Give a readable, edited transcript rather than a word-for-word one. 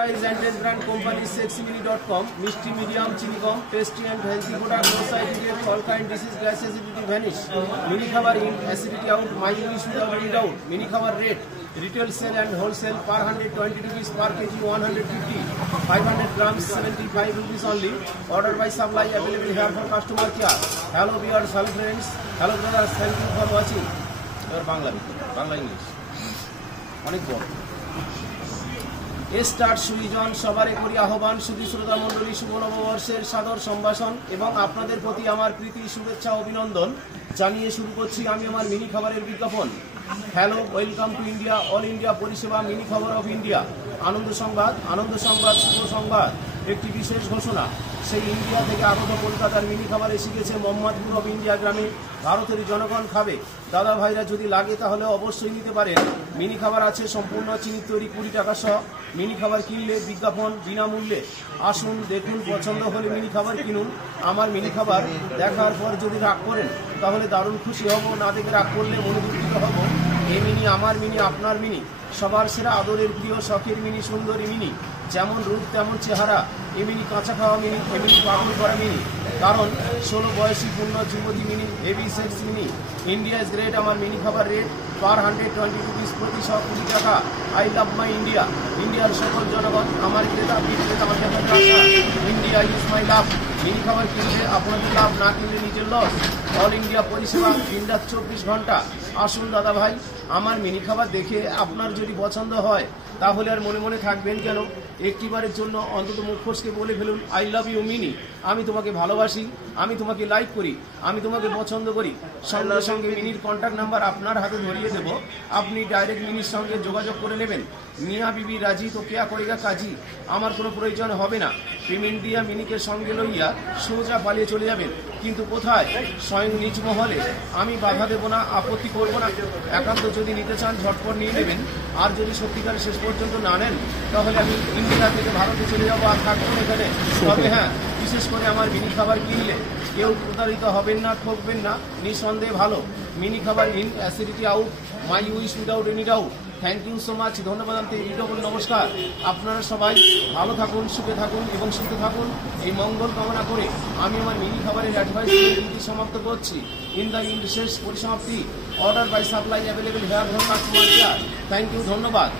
Brand company sexymini.com Misty medium chili com tasty and healthy product no side effects all kind disease gas acidity vanish mini cover in acidity out my use without any doubt mini cover rate retail sale and wholesale per 120 rupees per kg 150 500 grams 75 rupees only order by supply available here for customer care hello viewers hello friends hello brothers thank you for watching your Bangla English অনেক বড় star সুইজন সবারে করি আহ্বান সুধী শ্রোতা মণ্ডলী শুভ নববর্ষের সাদর সম্ভাষণ এবং আপনাদের প্রতি আমার প্রীতি শুভেচ্ছা অভিনন্দন জানিয়ে শুরু করছি আমি আমার মিনি খাবারের বিজ্ঞাপন hello welcome to India all India পরিষেবা মিনি খবর অফ ইন্ডিয়া আনন্দ সংবাদ শুভ সংবাদ একটি বিশেষ ঘোষণা সেই ইন্ডিয়া থেকে আগত কলকাতার মিনি খাবার এসে গেছে মোহাম্মদপুর অফ ইন্ডিয়া গ্রামে ভারতের জনগণ খাবে দাদা ভাইরা যদি লাগে তাহলে অবশ্যই নিতে পারেন মিনি খাবার আছে সম্পূর্ণ চিনি তৈরি 20 টাকা সহ মিনি খাবার কিনলে বিজ্ঞাপন বিনামূল্যে আসুন দেখুন পছন্দ হলে মিনি খাবার কিনুন আমার মিনি খাবার দেখার পর যদি রাগ করেন তাহলে দারুণ খুশি হব না দেখে রাগ করলে মনে দুঃখিত হব এই মিনি আমার মিনি আপনার মিনি সবার সেরা আদরের প্রিয় শখের মিনি সুন্দরী মিনি যেমন রূপ তেমন চেহারা এমিনি কাঁচা খাওয়া মিনি এমিনি পাগল করা মিনি কারণ 16 বয়সী পূর্ণ যুবতী mini heavy sex mini India is great আমার মিনি খাবার রেট পার 120 রুপিস প্রতি 20 টাকা আই লাভ মাই ইন্ডিয়া ইন্ডিয়ার সকল জনগণ আমার ক্রেতা বিক্রেতা আমার India is my love mini খাবার কিনলে আপনাদের লাভ না কিনলে নিজের লস অল ইন্ডিয়া পরিষেবা দিনরাত 24 ঘন্টা আসুন দাদা ভাই আমার মিনি খাবার দেখে আপনার যদি পছন্দ হয় তাহলে আর মনে মনে থাকবেন কেন একটিবারের জন্য অন্তত মুখ ফসকে বলে ফেলুন আই লাভ ইউ মিনি আমি তোমাকে ভালোবাসি আমি তোমাকে লাইক করি আমি তোমাকে পছন্দ করি সঙ্গে সঙ্গে মিনির কন্ট্যাক্ট নাম্বার আপনার হাতে ধরিয়ে দেব আপনি ডাইরেক্ট মিনির সঙ্গে যোগাযোগ করে নেবেন মিয়া বিবি রাজি তো কেয়া করেগা কাজী আমার কোনো প্রয়োজন হবে না পেমেন্ট দিয়া মিনিকে সঙ্গে লইয়া সোজা পালিয়ে চলে যাবেন কিন্তু কোথায় স্বয়ং নিজ মহলে আমি বাধা দেব না আপত্তি করব না একান্ত যদি নিতে চান ঝটপট নিয়ে নেবেন আর যদি সত্যিকারে শেষ পর্যন্ত না নেন তাহলে আমি ইন্ডিয়া থেকে ভারতে চলে যাবো আর থাকবো এখানে তবে হ্যাঁ বিশেষ করে আমার মিনি খাবার কিনলে কেউ প্রতারিত হবেন না ঠকবেন না নিঃসন্দেহে ভালো মিনি খাবার in acidity out my wish without any doubt thank you so much ধন্যবাদ আনতে নমস্কার আপনারা সবাই ভালো থাকুন সুখে থাকুন এবং সুখে থাকুন এই মঙ্গল কামনা করে আমি আমার মিনি খাবারের অ্যাডভাইস সমাপ্ত করছি ইন দ্য ইন্ড শেষ পরিসমাপ্তি order by supply available here customer care thank you ধন্যবাদ।